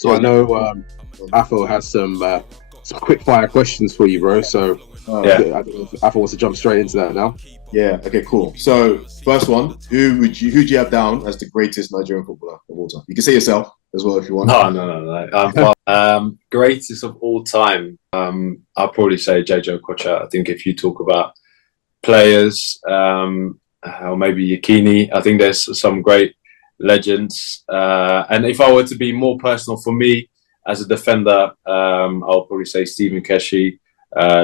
So I know Afo has some quick fire questions for you, bro. So Yeah. I don't know if Afo wants to jump straight into that now. Yeah. Okay. Cool. So first one, who do you have down as the greatest Nigerian footballer of all time? You can say yourself as well if you want. No. Greatest of all time. I'll probably say J.J. I think if you talk about players, or maybe Yakini, I think there's some great legends. And if I were to be more personal for me as a defender, I'll probably say Stephen Keshi,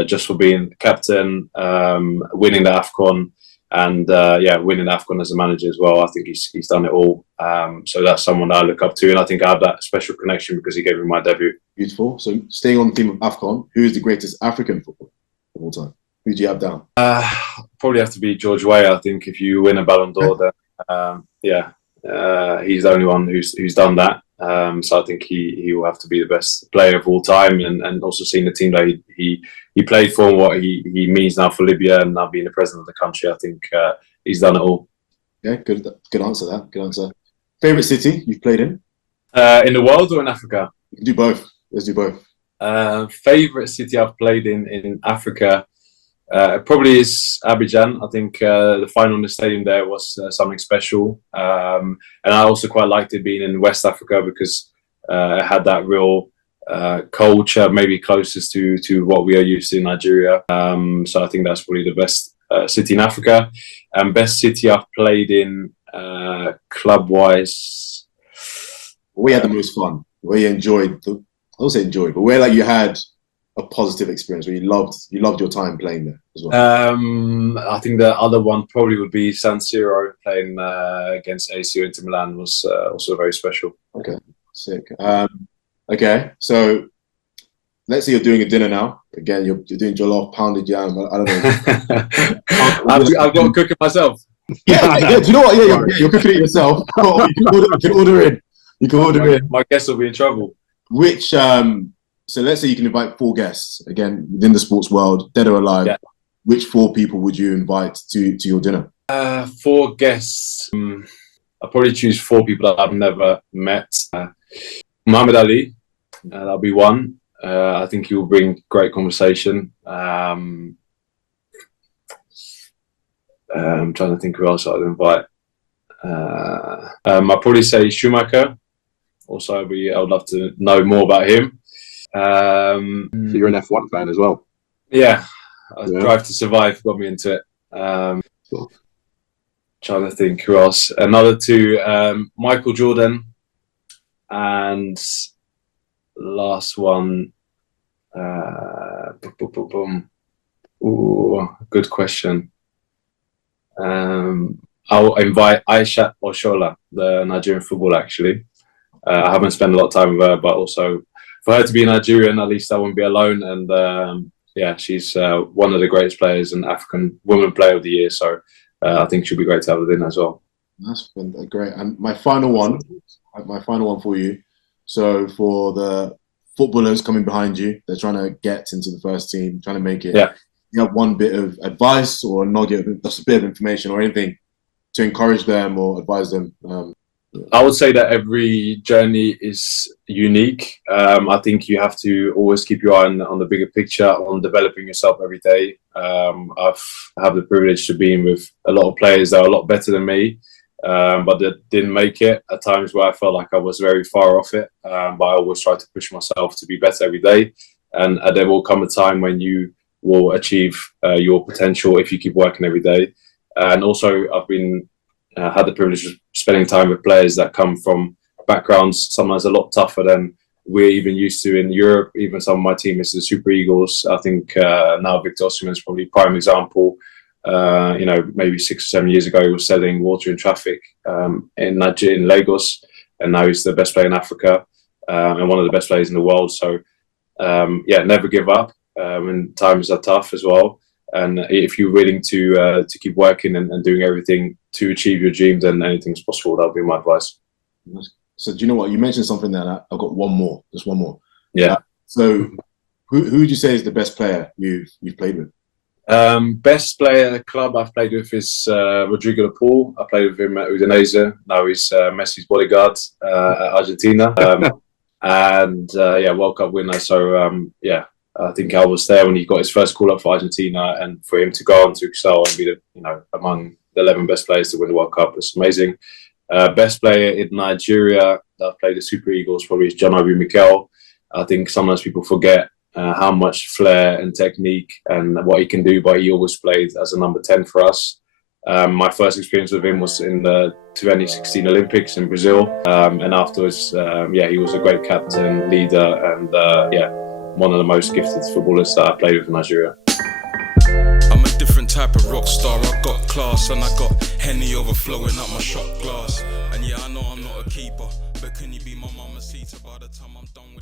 just for being captain, winning the AFCON, and winning the AFCON as a manager as well. I think he's done it all. So that's someone that I look up to, and I think I have that special connection because he gave me my debut. Beautiful. So staying on the theme of AFCON, who is the greatest African footballer of all time? Who do you have down? Probably have to be George Weah. I think if you win a Ballon d'Or, then he's the only one who's done that. So I think he will have to be the best player of all time, and also seeing the team that he played for and what he means now for Libya and now being the president of the country. I think he's done it all. Yeah, good answer. Good answer. Favorite city you've played in? In the world or in Africa? You can do both. Let's do both. Favorite city I've played in Africa probably is Abidjan. I think the final in the stadium there was something special, and I also quite liked it being in West Africa because it had that real culture, maybe closest to what we are used to in Nigeria. So I think that's probably the best city in Africa. And best city I've played in club-wise. Where you had the most fun? Where you enjoyed? I don't say enjoyed, but where you had a positive experience, where you loved your time playing there as well? I think the other one probably would be San Siro. Playing against AC Inter Milan was also very special. Okay, sick. Okay, so let's say you're doing a dinner now. Again, you're doing jollof, pounded yam. I don't know. I've got to cook it myself. Yeah. Do you know what? Yeah, you're cooking it yourself. You can order in. You can order in. My guests will be in trouble. Which so let's say you can invite 4 guests, again, within the sports world, dead or alive. Yeah. Which 4 people would you invite to your dinner? 4 guests. I'll probably choose 4 people that I've never met. Muhammad Ali, that'll be one. I think he will bring great conversation. I'm trying to think who else I'd invite. I'll probably say Schumacher. Also, I would love to know more about him. So you're an F1 fan as well? Yeah. Drive to Survive got me into it. Cool. Trying to think who else. Another 2, Michael Jordan, and last one. Ooh, good question. I'll invite Aisha Oshola, the Nigerian footballer, actually. I haven't spent a lot of time with her, but also for her to be Nigerian, at least I won't be alone. And she's one of the greatest players and African Women Player of the Year. So I think she'll be great to have her in as well. That's great. And my final one for you. So for the footballers coming behind you, they're trying to get into the first team, trying to make it. Yeah. You have one bit of advice or a nugget, just a bit of information or anything to encourage them or advise them? I would say that every journey is unique. I think you have to always keep your eye on the bigger picture, on developing yourself every day. I've had the privilege to be with a lot of players that are a lot better than me, but that didn't make it at times where I felt like I was very far off it. But I always try to push myself to be better every day. And there will come a time when you will achieve your potential if you keep working every day. And also, I've been had the privilege of spending time with players that come from backgrounds sometimes a lot tougher than we're even used to in Europe. Even some of my teammates, the Super Eagles, I think now Victor Osimhen is probably a prime example. Maybe 6 or 7 years ago, he was selling water in traffic in Nigeria, in Lagos, and now he's the best player in Africa and one of the best players in the world. So, never give up when times are tough as well. And if you're willing to keep working and doing everything to achieve your dream, then anything's possible. That would be my advice. So do you know what? You mentioned something there. I've got just one more. Yeah. So who would you say is the best player you've played with? Best player at the club I've played with is Rodrigo de Paul. I played with him at Udinese. Now he's Messi's bodyguard at Argentina. and World Cup winner. So I think I was there when he got his first call up for Argentina, and for him to go on to excel and be among the 11 best players to win the World Cup is amazing. Best player in Nigeria that played the Super Eagles probably is John Obi Mikel. I think sometimes people forget how much flair and technique and what he can do, but he always played as a number 10 for us. My first experience with him was in the 2016 Olympics in Brazil, and afterwards, he was a great captain, leader, and one of the most gifted footballers that I played with in Nigeria. I'm a different type of rock star. I got class and I got Henny overflowing up my shot glass.